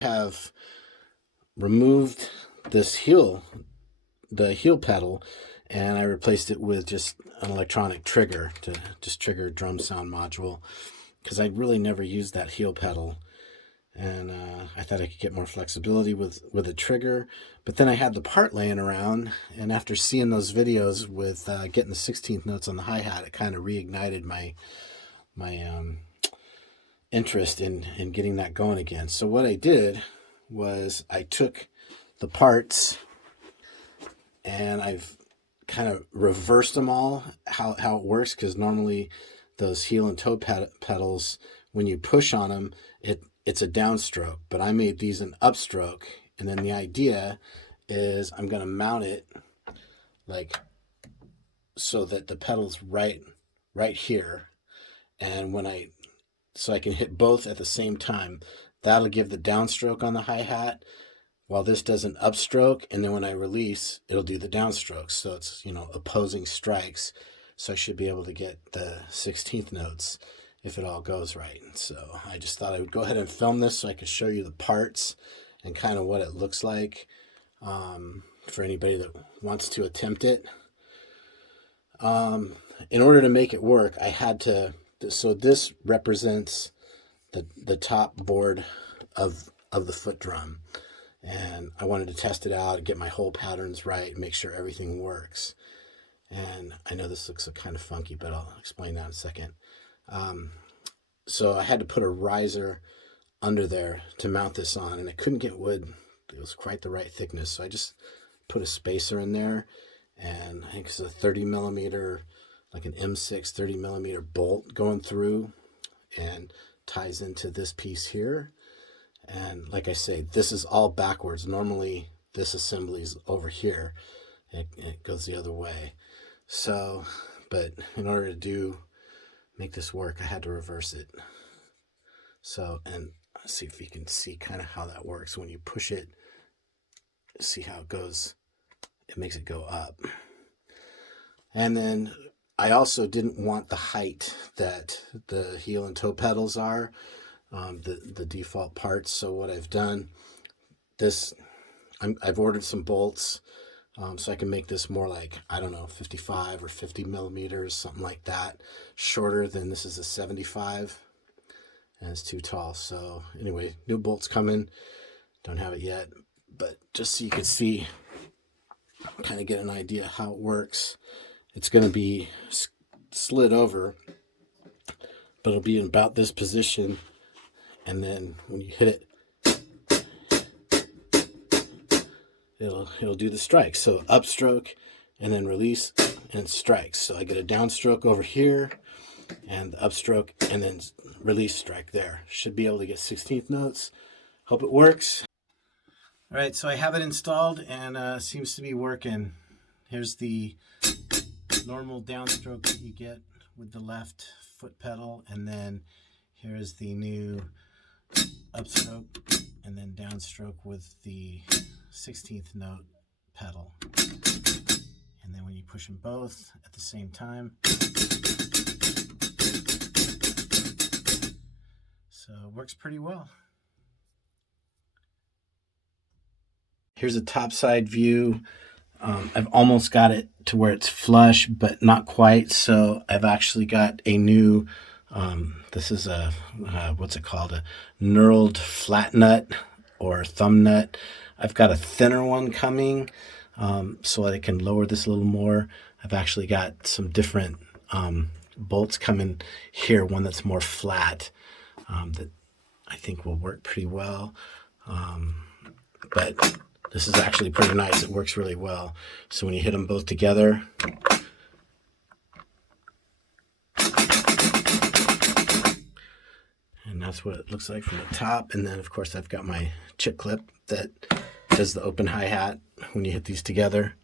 Have removed this the heel pedal, and I replaced it with just an electronic trigger to just trigger a drum sound module, because I really never used that heel pedal, and I thought I could get more flexibility with a trigger. But then I had the part laying around, and after seeing those videos with getting the 16th notes on the hi-hat, it kind of reignited my interest in getting that going again. So what I did was I took the parts and I've kind of reversed them all, how it works, because normally those heel and toe pedals, when you push on them, it's a downstroke, but I made these an upstroke. And then the idea is I'm going to mount it like so that the pedal's right here, and so I can hit both at the same time. That'll give the downstroke on the hi-hat, while this does an upstroke, and then when I release, it'll do the downstroke. So it's, opposing strikes. So I should be able to get the 16th notes if it all goes right. So I just thought I would go ahead and film this so I could show you the parts and kind of what it looks like for anybody that wants to attempt it. In order to make it work, I had to... So this represents the top board of the FootDrum, and I wanted to test it out, get my hole patterns right, and make sure everything works. And I know this looks kind of funky, but I'll explain that in a second. So I had to put a riser under there to mount this on, and I couldn't get wood. It was quite the right thickness, so I just put a spacer in there, and I think it's a 30 millimeter, like an M6 30 millimeter bolt going through, and ties into this piece here. And like I say, this is all backwards. Normally this assembly is over here. It goes the other way. So, but in order to make this work, I had to reverse it. So, and let's see if you can see kind of how that works. When you push it, see how it goes. It makes it go up. And then I also didn't want the height that the heel and toe pedals are, the default parts. So what I've done, I've ordered some bolts so I can make this more like, 55 or 50 millimeters, something like that, shorter than this is a 75, and it's too tall. So anyway, new bolts coming. Don't have it yet, but just so you can see, kind of get an idea how it works. It's going to be slid over, but it'll be in about this position, and then when you hit it, it'll do the strike. So upstroke, and then release, and strikes. So I get a downstroke over here, and upstroke, and then release strike there. Should be able to get 16th notes. Hope it works. All right, so I have it installed, and seems to be working. Here's the normal downstroke that you get with the left foot pedal, and then here's the new upstroke and then downstroke with the 16th note pedal. And then when you push them both at the same time, so it works pretty well. Here's a top side view. I've almost got it to where it's flush, but not quite. So I've actually got a new, this is a, what's it called? A knurled flat nut or thumb nut. I've got a thinner one coming so that I can lower this a little more. I've actually got some different bolts coming here, one that's more flat that I think will work pretty well. But this is actually pretty nice. It works really well. So when you hit them both together, and that's what it looks like from the top. And then of course I've got my chip clip that does the open hi-hat when you hit these together.